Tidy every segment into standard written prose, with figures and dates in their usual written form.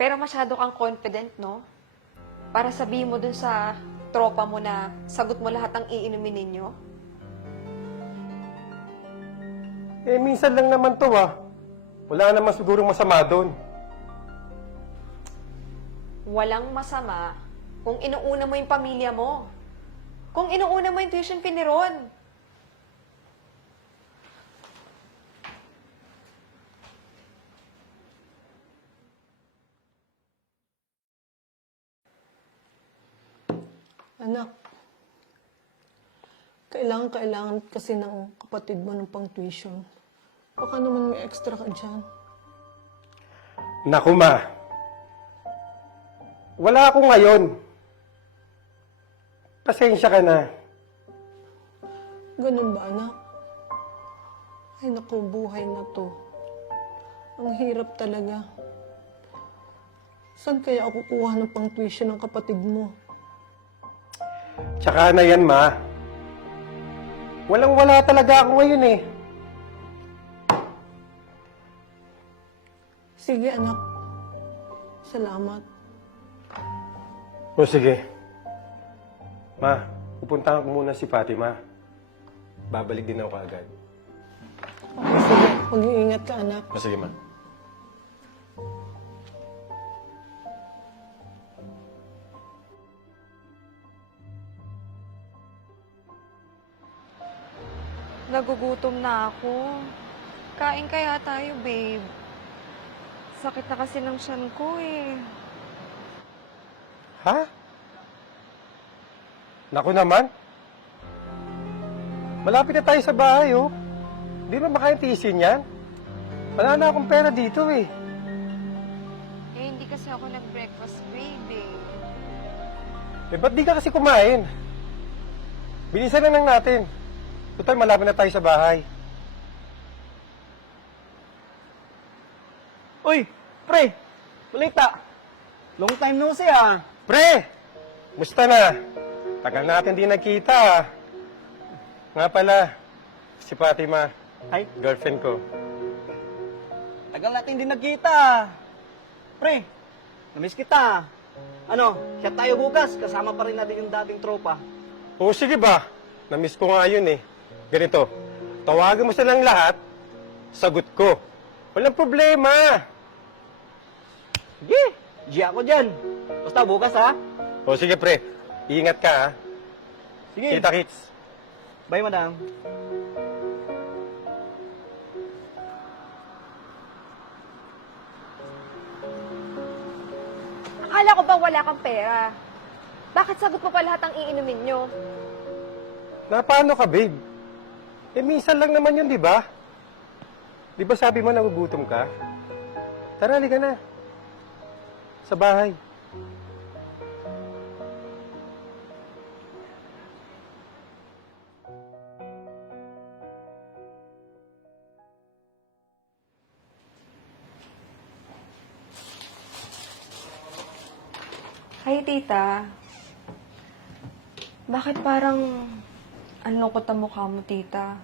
Pero masyado kang confident, no? Para sabihin mo dun sa tropa mo na sagot mo lahat ng iinumin ninyo. Eh, minsan lang naman to ah. Wala naman sigurong masama doon. Walang masama kung inuuna mo yung pamilya mo. Kung inuuna mo yung tuition fee ni Ron. Anak, kailangan kasi ng kapatid mo ng pang-tuition. Baka naman may extra ka dyan. Naku ma, wala ako ngayon. Pasensya ka na. Ganun ba, anak? Ay, naku, buhay na to. Ang hirap talaga. Saan kaya ako kukuha ng pang-tuition ng kapatid mo? Tsaka na yan ma. Walang-wala talaga ako ngayon eh. Sige, anak. Salamat. O sige. Ma, pupuntahan ko muna si Fatima. Babalik din ako agad. Okay, sige. Mag-iingat ka, anak. O sige ma. Nagugutom na ako. Kain kaya tayo, babe. Sakit na kasi ng tiyan ko eh. Ha? Naku naman. Malapit na tayo sa bahay, oh. Di ba makayang tiisin yan? Wala na akong pera dito, eh. Eh, hindi kasi ako nag-breakfast, babe eh. Eh, ba't di ka kasi kumain? Bilisan na lang natin. Total, malapit na tayo sa bahay. Uy, pre! Balita! Long time no see, ah. Pre! Musta na? Tagal natin di nagkita, ah. Nga pala, si Fatima, Ay, girlfriend ko. tagal natin din nagkita, ah. Pre, namiss kita. Ano, chat tayo bukas. Kasama pa rin natin yung dating tropa. Oo, sige ba? Namiss ko nga yun, eh. Ganito, tawagan mo silang lahat, sagot ko. Walang problema. Sige, G ako dyan. Basta bukas, ha? O sige, pre. Ingat ka, ha? Sige. Kita kits. Bye, madam. Akala ko ba wala kang pera? Bakit sagot mo pa lahat ng iinumin nyo? Na paano ka, babe? Eh, minsan lang naman yun, di ba? Di ba sabi mo nagugutom ka? Tara, halika na. Sa bahay. Hi, tita. Bakit parang ang lungkot ang mukha mo, tita?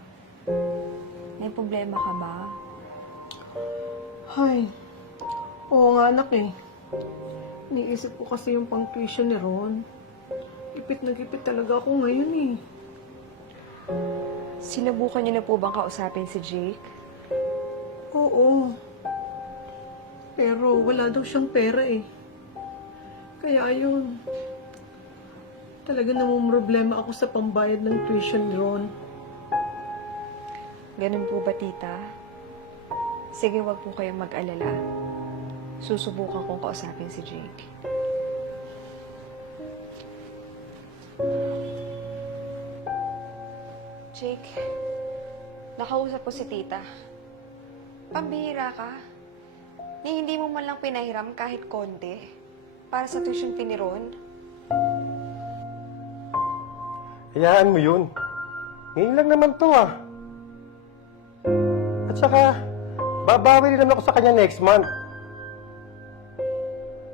May problema ka ba? Hay. Oo nga, anak eh. Niisip ko kasi yung pang-tuition ni Ron. Ipit na gipit talaga ako ngayon eh. Sinubukan niyo na po bang kausapin si Jake? Oo. Pero wala daw siyang pera eh. Kaya ayun. Talaga namumroblema ako sa pambayad ng tuition ni Ron. Ganun po ba, tita? Sige, wag po kayong mag-alala. Susubukan kong kausapin si Jake. Jake, nakausap ko si tita. Pambihira ka. Hindi mo man lang pinahiram kahit konti para sa tuition fee ni Ron. Hayaan mo yun. Ngayon lang naman to, ah. At saka, babawi rin naman ako sa kanya next month.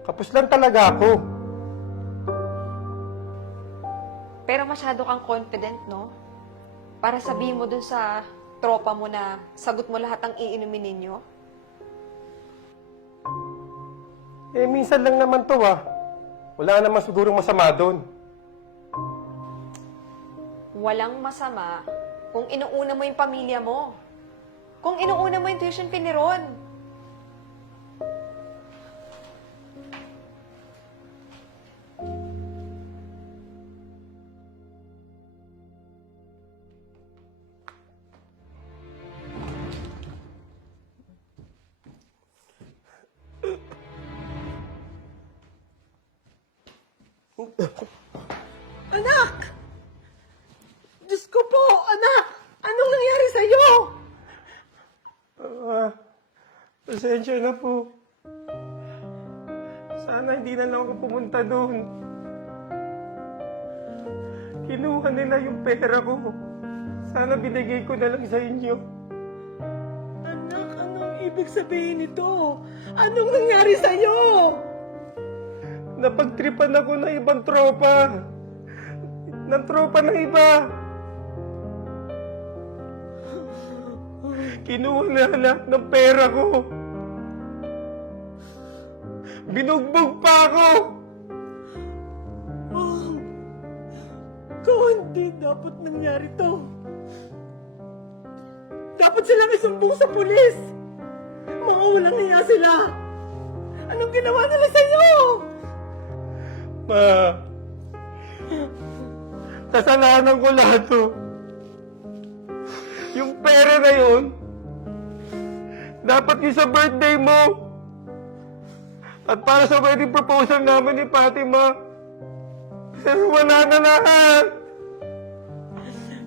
Kapos lang talaga ako. Pero masyado kang confident, no? Para sabihin mo dun sa tropa mo na sagot mo lahat ng iinumin ninyo. Eh, minsan lang naman to ah. Wala naman sigurong masama doon. Walang masama kung inuuna mo yung pamilya mo. Kung inuuna mo yung tuition fee ni Ron. Anak! Diyos ko po, anak! Anong nangyari sa'yo? Pasensya na po. Sana hindi na lang ako pumunta doon. Kinuha nila yung pera ko. Sana binigay ko na lang sa inyo. Anak, anong ibig sabihin nito? Anong nangyari sa'yo? Napagtripan ako ng ibang tropa. Ng tropa na iba. Kinuha na lahat ng pera ko. Binugbog pa ako. Oh, kung hindi dapat nangyari to. Dapat silang isumbong sa pulis. Mga walang hiya sila. Anong ginawa nila sa'yo? Ma, kasalanan ko lahat to. Yung pera na yun, dapat yung sa birthday mo. At para sa wedding proposal namin ni Fatima. Pero wala na lahat.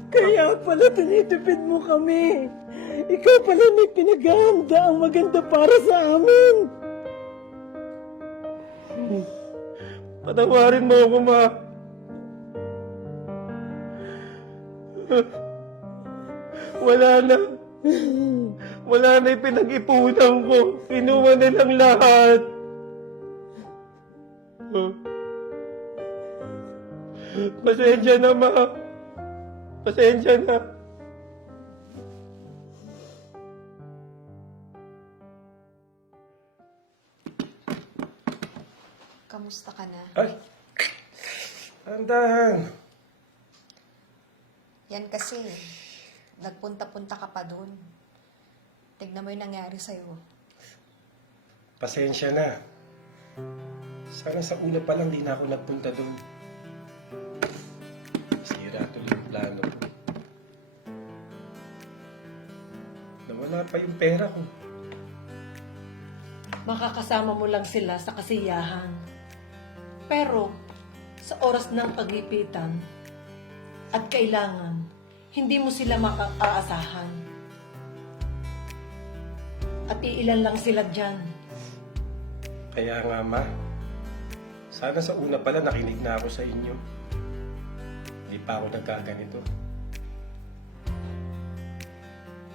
Kaya pala tinitipid mo kami. Ikaw pala may pinaghahanda ang maganda para sa amin. Patawarin mo ako, Ma. Wala na. Wala na yung pinag-ipunan ko. Kinuha nilang lahat. Pasensya na, Ma. Pasensya na. Kamusta ka na? Ay! Andahan. Yan kasi, nagpunta-punta ka pa doon. Tignan mo yung nangyari sa'yo. Pasensya na. Sana sa una pa lang di na ako nagpunta doon. Sira tuloy yung plano ko. Nawala pa yung pera ko. Makakasama mo lang sila sa kasiyahan. Pero, sa oras ng pagipitan at kailangan, hindi mo sila makakaasahan. At iilan lang sila dyan. Kaya nga, Ma. Sana sa una pala nakinig na ako sa inyo. Hindi pa ako nagkaganito.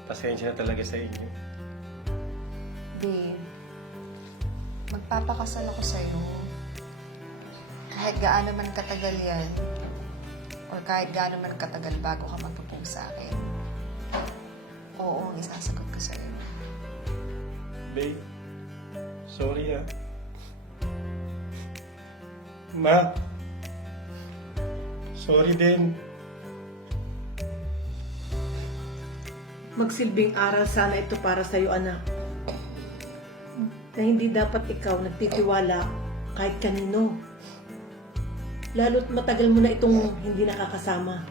Pasensya na talaga sa inyo. Babe, magpapakasal ako sa'yo. Kahit gaano man katagal yan, or kahit gaano man katagal bago ka magpapong sa akin, oo, ang isasagot ko sa'yo. Babe, sorry ah. Ma, sorry din. Magsilbing aral sana ito para sa'yo, anak. Na hindi dapat ikaw nagtitiwala kahit kanino. Lalo't matagal mo na itong hindi nakakasama.